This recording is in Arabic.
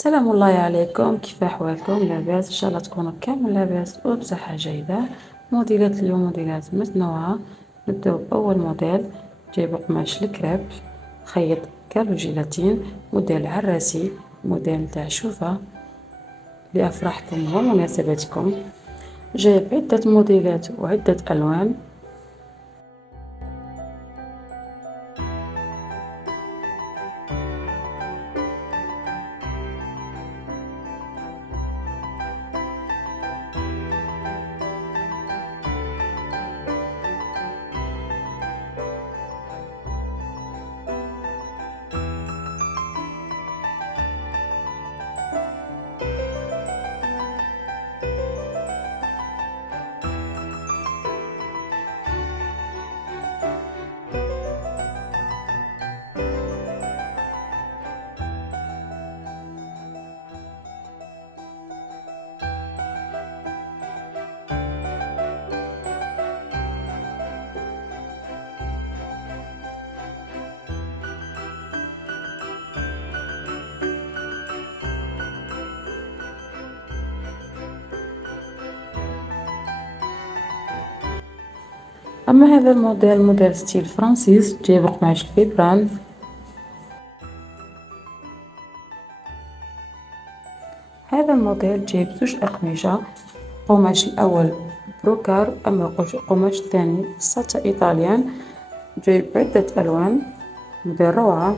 سلام الله عليكم، كيف أحوالكم؟ لاباس؟ إن شاء الله تكونوا كامل لاباس وبصحة جيدة. موديلات اليوم موديلات متنوعة. نبداو بأول موديل، جايب قماش الكريب، خيط كارو جيلاتين، موديل عراسي، موديل تاع شوفة لأفراحكم ومناسباتكم. جايب عدة موديلات وعدة ألوان. أما هذا الموديل موديل ستيل فرانسيس، جايب قماش الفيبران. هذا الموديل جايب زوج أقمشة، قماش الأول بروكار، أما القماش الثاني ساتا إيطاليان، جايب عدة ألوان، موديل روعة.